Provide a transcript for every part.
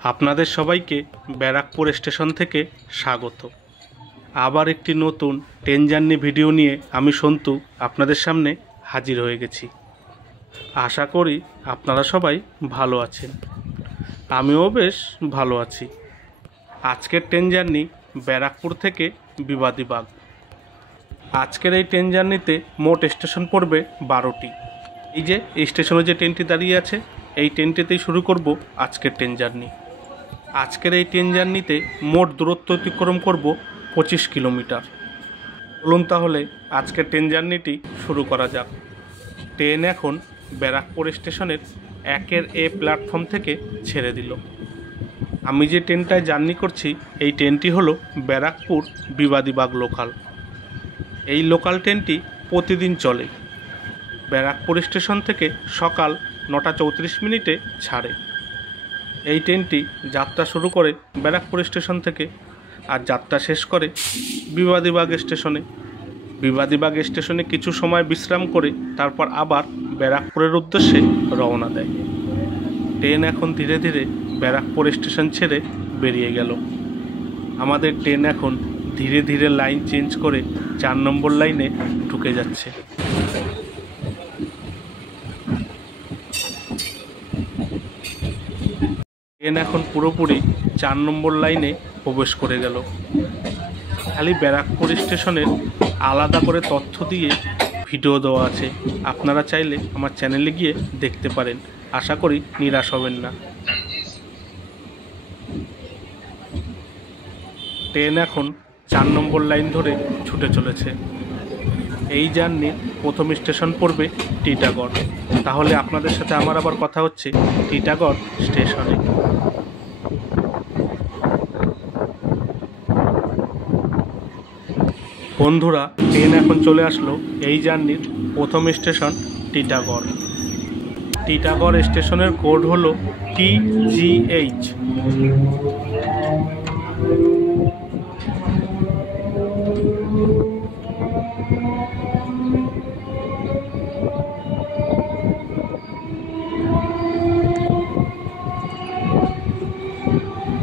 আপনাদের সবাইকে ব্যারাকপুর স্টেশন থেকে স্বাগত। আবার একটি নতুন ট্রেন জার্নি ভিডিও নিয়ে আমি সন্তু আপনাদের সামনে হাজির হয়ে গেছি। আশা করি আপনারা সবাই ভালো আছেন, আমিও বেশ ভালো আছি। আজকের ট্রেন জার্নি ব্যারাকপুর থেকে বিবাদীবাগ। আজকের এই ট্রেন জার্নিতে মোট স্টেশন পড়বে 12টি। এই যে এই স্টেশনে যে ট্রেনটি দাঁড়িয়ে আছে, এই ট্রেনটিতেই শুরু করব আজকের ট্রেন জার্নি। আজকের এই ট্রেন জার্নিতে মোট দূরত্ব অতিক্রম করব 25 কিলোমিটার। চলুন তাহলে আজকের ট্রেন জার্নিটি শুরু করা যাক। ট্রেন এখন ব্যারাকপুর স্টেশনের 1-এর এ প্ল্যাটফর্ম থেকে ছেড়ে দিল। আমি যে ট্রেনটায় জার্নি করছি এই ট্রেনটি হলো ব্যারাকপুর বিবাদীবাগ লোকাল। এই লোকাল ট্রেনটি প্রতিদিন চলে। ব্যারাকপুর স্টেশন থেকে সকাল 9টা 34 মিনিটে ছাড়ে। এই ট্রেনটি যাত্রা শুরু করে ব্যারাকপুর স্টেশন থেকে আর যাত্রা শেষ করে বিবাদীবাগ স্টেশনে। বিবাদীবাগ স্টেশনে কিছু সময় বিশ্রাম করে তারপর আবার ব্যারাকপুরের উদ্দেশ্যে রওনা দেয়। ট্রেন এখন ধীরে ধীরে ব্যারাকপুর স্টেশন ছেড়ে বেরিয়ে গেল। আমাদের ট্রেন এখন ধীরে ধীরে লাইন চেঞ্জ করে 4 নম্বর লাইনে ঢুকে যাচ্ছে। ট্রেন এখন পুরোপুরি 4 নম্বর লাইনে প্রবেশ করে গেল। খালি ব্যারাকপুর স্টেশনের আলাদা করে তথ্য দিয়ে ভিডিও দেওয়া আছে, আপনারা চাইলে আমার চ্যানেলে গিয়ে দেখতে পারেন। আশা করি নিরাশ হবেন না। ট্রেন এখন 4 নম্বর লাইন ধরে ছুটে চলেছে। এই জার্নির প্রথম স্টেশন পড়বে টিটাগড়। তাহলে আপনাদের সাথে আমার আবার কথা হচ্ছে টিটাগড় স্টেশনে। বন্ধুরা, ট্রেন এখন চলে আসলো এই জার্নির প্রথম স্টেশন টিটাগড়। টিটাগড় স্টেশনের কোড হলো TGH।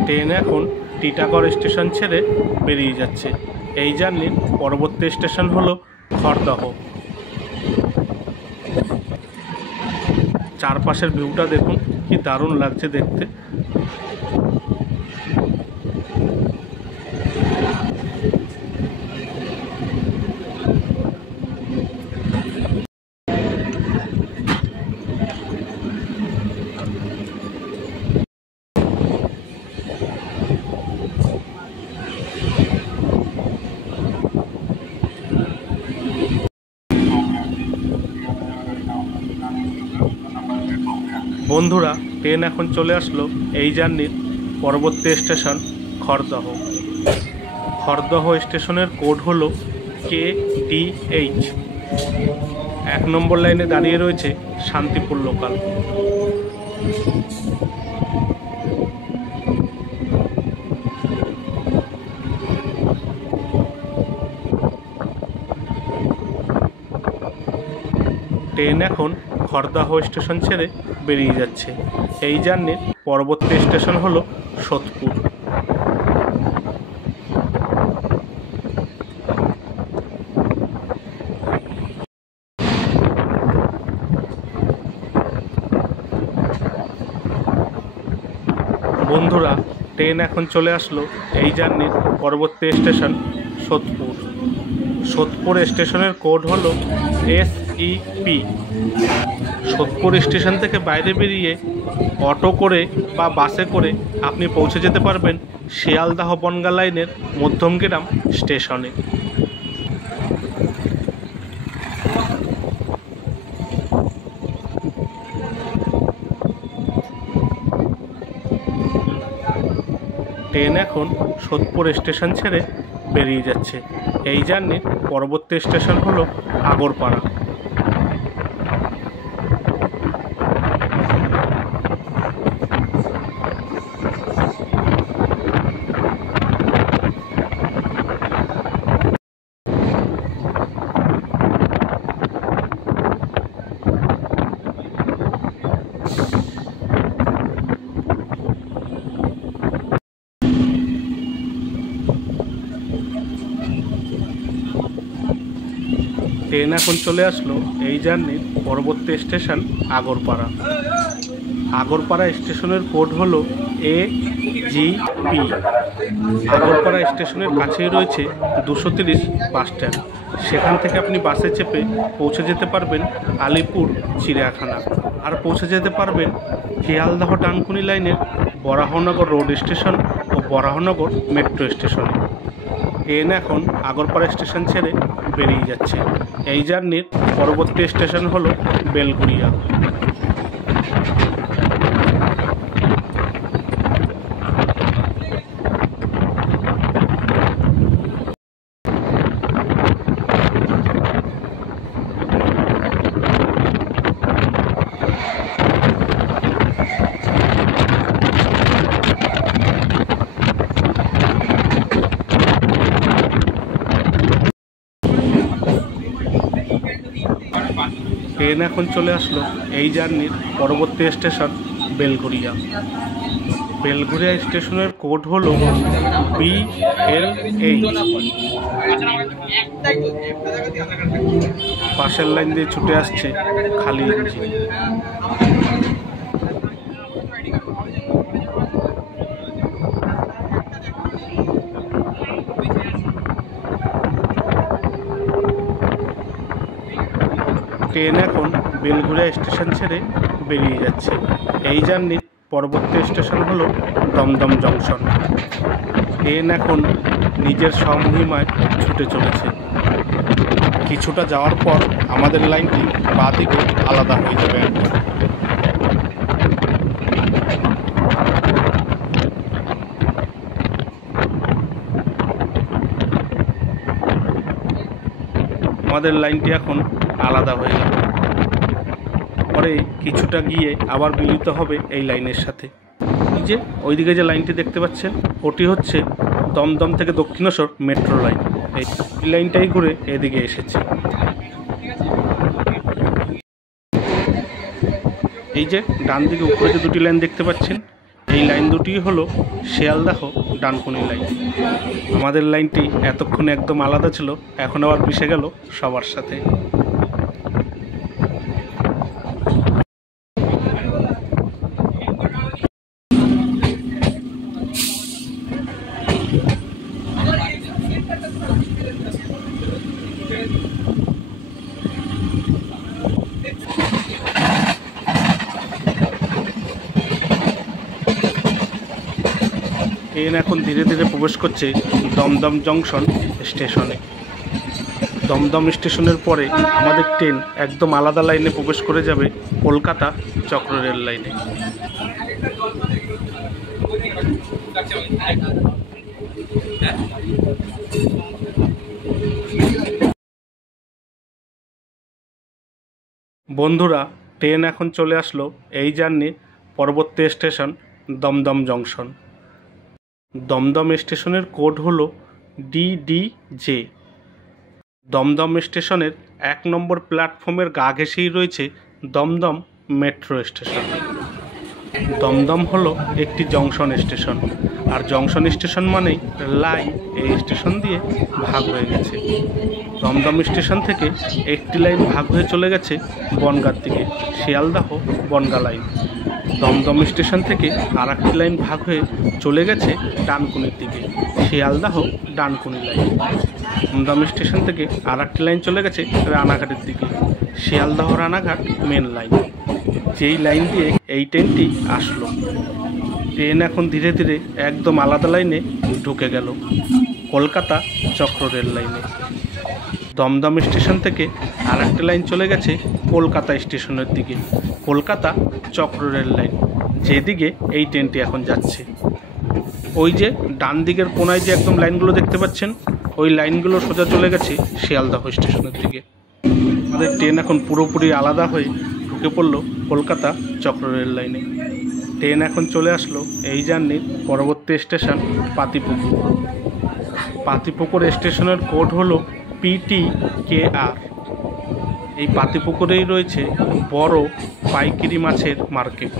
ট্রেন এখন টিটাগড় স্টেশন ছেড়ে বেরিয়ে যাচ্ছে। এই জার্নির পরবর্তী স্টেশন হলো খড়দহ। চারপাশের ভিউটা দেখুন, কি দারুণ লাগছে দেখতে। বন্ধুরা, ট্রেন এখন চলে আসলো এই জার্নির পরবর্তী স্টেশন খড়দহ। খড়দহ স্টেশনের কোড হলো KDH। 1 নম্বর লাইনে দাঁড়িয়ে রয়েছে শান্তিপুর লোকাল। ট্রেন এখন খড়দহ স্টেশন ছেড়ে বেরিয়ে যাচ্ছে। এই জার্নির পরবর্তী স্টেশন হলো সোদপুর। বন্ধুরা, ট্রেন এখন চলে আসলো এই জার্নির পরবর্তী স্টেশন সোদপুর। সোদপুর স্টেশনের কোড হলো SEP। সোদপুর স্টেশন থেকে বাইরে বেরিয়ে অটো করে বা বাসে করে আপনি পৌঁছে যেতে পারবেন শিয়ালদাহ বনগাঁ লাইনের মধ্যমগ্রাম স্টেশনে। ট্রেন এখন সোদপুর স্টেশন ছেড়ে বেরিয়ে যাচ্ছে। এই জার্নির পরবর্তী স্টেশন হলো আগরপাড়া। ট্রেন এখন চলে আসলো এই জার্নির পরবর্তী স্টেশন আগরপাড়া। আগরপাড়া স্টেশনের কোড হলো AGP। আগরপাড়া স্টেশনের কাছেই রয়েছে 230 বাস স্ট্যান্ড। সেখান থেকে আপনি বাসে চেপে পৌঁছে যেতে পারবেন আলিপুর চিড়িয়াখানা, আর পৌঁছে যেতে পারবেন শিয়ালদহ ডানকুনি লাইনের বরাহনগর রোড স্টেশন ও বরাহনগর মেট্রো স্টেশনে। ট্রেন এখন আগরপাড়া স্টেশন ছেড়ে বেরিয়ে যাচ্ছে। এই জার্নির পরবর্তী স্টেশন হলো বেলঘরিয়া। ট্রেন এখন চলে আসলো এই জার্নির পরবর্তী স্টেশন বেলঘরিয়া। বেলঘরিয়া স্টেশনের কোড হলো BL8। পাশের লাইন দিয়ে ছুটে আসছে খালি ইঞ্জিন। ট্রেন এখন বেলঘরিয়া স্টেশন ছেড়ে বেরিয়ে যাচ্ছে। এই জার্নির পরবর্তী স্টেশন হলো দমদম জংশন। ট্রেন এখন নিজের স্বমহিমায় ছুটে চলেছে। কিছুটা যাওয়ার পর আমাদের লাইনটি বাঁ দিকে আলাদা হয়ে যাবে। আমাদের লাইনটি এখন আলাদা হয়ে যাবে, পরে কিছুটা গিয়ে আবার মিলিত হবে এই লাইনের সাথে। এই যে ওইদিকে যে লাইনটি দেখতে পাচ্ছেন, ওটি হচ্ছে দমদম থেকে দক্ষিণেশ্বর মেট্রো লাইন। এই লাইনটাই ঘুরে এদিকে এসেছে। এই যে ডান দিকে উপরে যে দুটি লাইন দেখতে পাচ্ছেন, এই লাইন দুটি হলো শিয়ালদহ ডানকুনি লাইন। আমাদের লাইনটি এতক্ষণ একদম আলাদা ছিল, এখন আবার মিশে গেল সবার সাথে। ট্রেন এখন ধীরে ধীরে প্রবেশ করছে দমদম জংশন স্টেশনে। দমদম স্টেশনের পরে আমাদের ট্রেন একদম আলাদা লাইনে প্রবেশ করে যাবে কলকাতা চক্র রেল লাইনে। বন্ধুরা, ট্রেন এখন চলে আসলো এই জার্নির পরবর্তী স্টেশন দমদম জংশন। দমদম স্টেশনের কোড হলো DDJ। দমদম স্টেশনের 1 নম্বর প্ল্যাটফর্মের গা ঘেঁষেই রয়েছে দমদম মেট্রো স্টেশন। দমদম হলো একটি জংশন স্টেশন, আর জংশন স্টেশন মানেই লাইন এই স্টেশন দিয়ে ভাগ হয়ে গেছে। দমদম স্টেশন থেকে একটি লাইন ভাগ হয়ে চলে গেছে বনগাঁর দিকে, শিয়ালদহ বনগাঁ লাইন। দমদম স্টেশন থেকে আর একটি লাইন ভাগ হয়ে চলে গেছে ডানকুনির দিকে, শিয়ালদহ ডানকুনি লাইন। দমদম স্টেশন থেকে আর একটি লাইন চলে গেছে রানাঘাটের দিকে, শিয়ালদহ রানাঘাট মেন লাইন। যেই লাইন দিয়ে এই ট্রেনটি আসলো, ট্রেন এখন ধীরে ধীরে একদম আলাদা লাইনে ঢুকে গেল কলকাতা চক্র রেল লাইনে। দমদম স্টেশন থেকে আর একটা লাইন চলে গেছে কলকাতা স্টেশনের দিকে, কলকাতা চক্র রেল লাইন, যেদিকে এই ট্রেনটি এখন যাচ্ছে। ওই যে ডান দিকের কোনায় যে একদম লাইনগুলো দেখতে পাচ্ছেন, ওই লাইনগুলো সোজা চলে গেছে শিয়ালদহ স্টেশনের দিকে। আমাদের ট্রেন এখন পুরোপুরি আলাদা হয়ে ঢুকে পড়লো কলকাতা চক্র রেল লাইনে। ট্রেন এখন চলে আসলো এই জার্নির পরবর্তী স্টেশন পাতিপুকুর। পাতিপুকুর স্টেশনের কোড হলো PTKR। এই পাতিপুকুরেই রয়েছে বড় পাইকারি মাছের মার্কেট।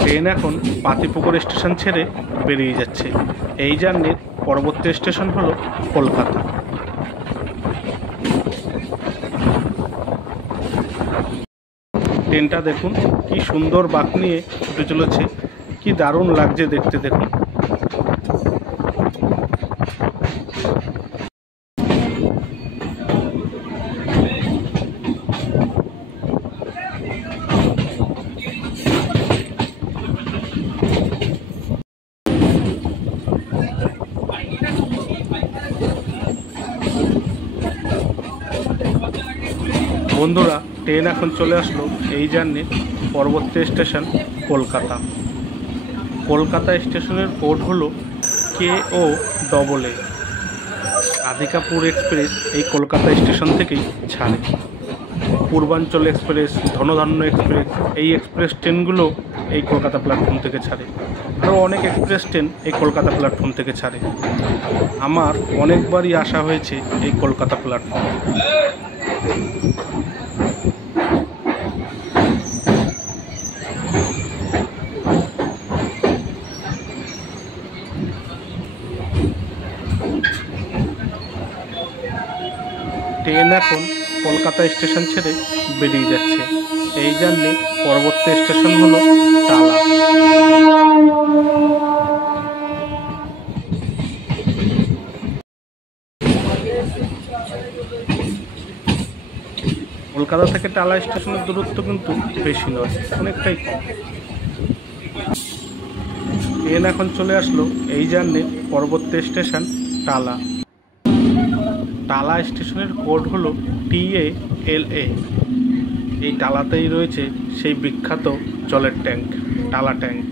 ট্রেন এখন পাতিপুকুর স্টেশন ছেড়ে বেরিয়ে যাচ্ছে। এই জার্নির পরবর্তী স্টেশন হলো কলকাতা। ট্রেনটা দেখুন কি সুন্দর বাঁক নিয়ে ছুটে চলেছে, কি দারুণ লাগছে দেখতে। দেখুন বন্ধুরা, ট্রেন এখন চলে আসলো এই জার্নির পরবর্তী স্টেশন কলকাতা। কলকাতা স্টেশনের কোড হলো KO AA। রাধিকাপুর এক্সপ্রেস এই কলকাতা স্টেশন থেকেই ছাড়ে। পূর্বাঞ্চল এক্সপ্রেস, ধনধান্য এক্সপ্রেস, এই এক্সপ্রেস ট্রেনগুলো এই কলকাতা প্ল্যাটফর্ম থেকে ছাড়ে। আরও অনেক এক্সপ্রেস ট্রেন এই কলকাতা প্ল্যাটফর্ম থেকে ছাড়ে। আমার অনেকবারই আসা হয়েছে এই কলকাতা প্ল্যাটফর্ম। ট্রেন এখন কলকাতা স্টেশন ছেড়ে বেরিয়ে যাচ্ছে। এই জার্নি পরবর্তী স্টেশন হলো টালা। কলকাতা থেকে টালা স্টেশনের দূরত্ব কিন্তু বেশি নয়, অনেকটাই কম। ট্রেন এখন চলে আসলো এই জার্নির পরবর্তী স্টেশন টালা। টালা স্টেশনের কোড হলো TALA। এই টালাতেই রয়েছে সেই বিখ্যাত জলের ট্যাঙ্ক, টালা ট্যাঙ্ক।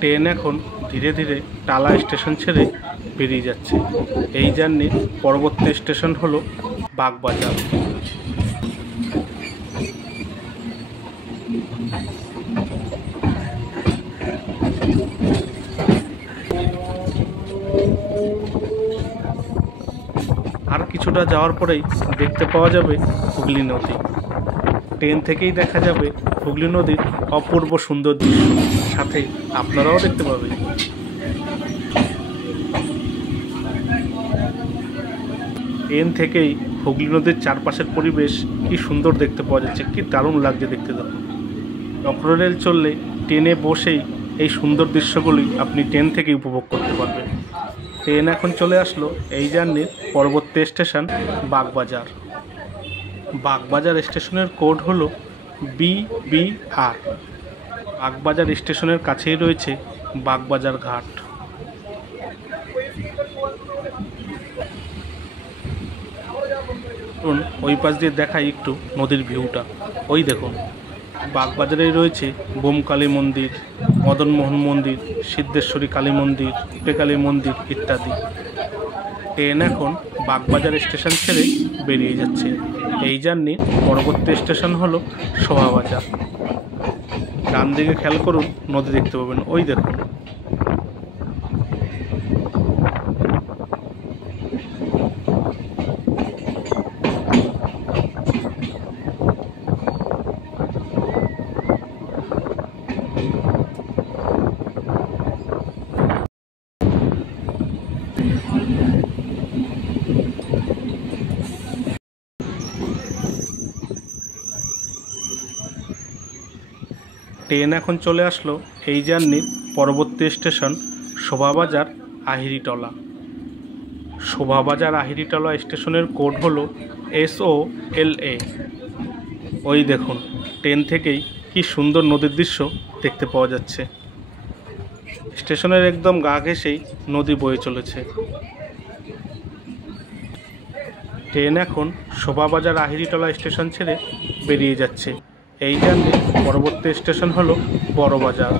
ট্রেন এখন ধীরে ধীরে টালা স্টেশন ছেড়ে বেরিয়ে যাচ্ছে। এই জার্নির পরবর্তী স্টেশন হলো বাগবাজার। আর কিছুটা যাওয়ার পরেই দেখতে পাওয়া যাবে হুগলি নদী। ট্রেন থেকেই দেখা যাবে হুগলি নদীর অপূর্ব সুন্দর দৃশ্য, সাথে আপনারাও দেখতে পাবেন। ট্রেন থেকেই হুগলি নদীর চারপাশের পরিবেশ কি সুন্দর দেখতে পাওয়া যাচ্ছে, কি দারুণ লাগছে দেখতে। দেখুন, লক্ষ্য রেল চললে ট্রেনে বসেই এই সুন্দর দৃশ্যগুলি আপনি ট্রেন থেকেই উপভোগ করতে পারবেন। ট্রেন এখন চলে আসলো এই জার্নির পরবর্তী স্টেশন বাগবাজার। বাগবাজার স্টেশনের কোড হলো BBR। বাগবাজার স্টেশনের কাছেই রয়েছে বাগবাজার ঘাট। ওই পাশ দিয়ে দেখাই একটু নদীর ভিউটা। ওই দেখুন, বাগবাজারেই রয়েছে বোমকালী মন্দির, মদনমোহন মন্দির, সিদ্ধেশ্বরী কালী মন্দির, কালী মন্দির ইত্যাদি। ট্রেন এখন বাগবাজার স্টেশন ছেড়ে বেরিয়ে যাচ্ছে। এই জার্নির পরবর্তী স্টেশন হলো শোভাবাজার। ডান দিকে খেয়াল করুন, নদী দেখতে পাবেন। ওই দেখুন, ট্রেন এখন চলে আসলো এই জার্নির পরবর্তী স্টেশন শোভাবাজার আহিরিটলা। শোভাবাজার আহিরিটলা স্টেশনের কোড হলো SOLA। ওই দেখুন, ট্রেন থেকেই কি সুন্দর নদীর দৃশ্য দেখতে পাওয়া যাচ্ছে। স্টেশনের একদম গা ঘেঁষেই নদী বয়ে চলেছে। ট্রেন এখন শোভাবাজার আহিরিটলা স্টেশন ছেড়ে বেরিয়ে যাচ্ছে। এই জার্নির পরবর্তী স্টেশন হলো বড়বাজার।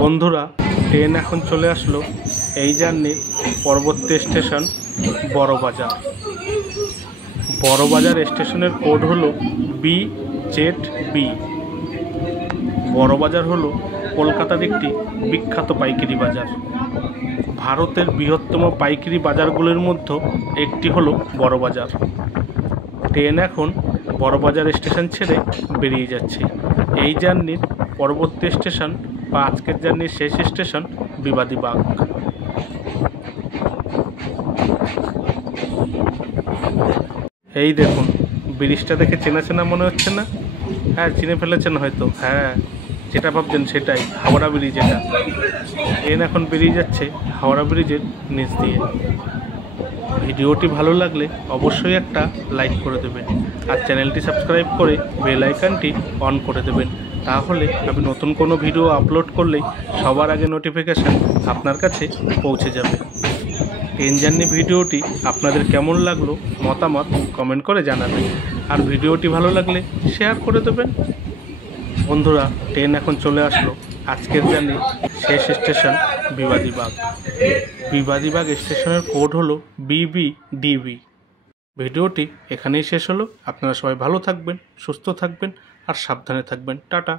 বন্ধুরা, ট্রেন এখন চলে আসলো এই জার্নির পরবর্তী স্টেশন বড়বাজার। বড়বাজার স্টেশনের কোড হলো BZB। বড়বাজার হলো কলকাতার একটি বিখ্যাত পাইকারি বাজার। ভারতের বৃহত্তম পাইকারি বাজারগুলির মধ্যে একটি হলো বড়বাজার। ট্রেন এখন বড়বাজার স্টেশন ছেড়ে বেরিয়ে যাচ্ছে। এই জার্নির পরবর্তী স্টেশন বা আজকের জার্নির শেষ স্টেশন বিবাদীবাগ। এই দেখুন, ব্রিজটা দেখে চেনা চেনা মনে হচ্ছে না? হ্যাঁ, চিনে ফেলেছেন হয়তো। হ্যাঁ, যেটা ভাবছেন সেটাই, হাওড়া ব্রিজ। এটা ট্রেন এখন বেরিয়ে যাচ্ছে হাওড়া ব্রিজের নিচ দিয়ে। ভিডিওটি ভালো লাগলে অবশ্যই একটা লাইক করে দেবেন আর চ্যানেলটি সাবস্ক্রাইব করে বেল আইকনটি অন করে দেবেন। তাহলে আমি নতুন কোনো ভিডিও আপলোড করলেই সবার আগে নোটিফিকেশান আপনার কাছে পৌঁছে যাবে। ট্রেন জার্নি ভিডিওটি আপনাদের কেমন লাগলো মতামত কমেন্ট করে জানাবেন, আর ভিডিওটি ভালো লাগলে শেয়ার করে দেবেন। বন্ধুরা, ট্রেন এখন চলে আসলো আজকের জার্নি শেষ স্টেশন বিবাদীবাগ। বিবাদীবাগ স্টেশনের কোড হলো BBDB। ভিডিওটি এখানেই শেষ হলো। আপনারা সবাই ভালো থাকবেন, সুস্থ থাকবেন আর সাবধানে থাকবেন। টাটা।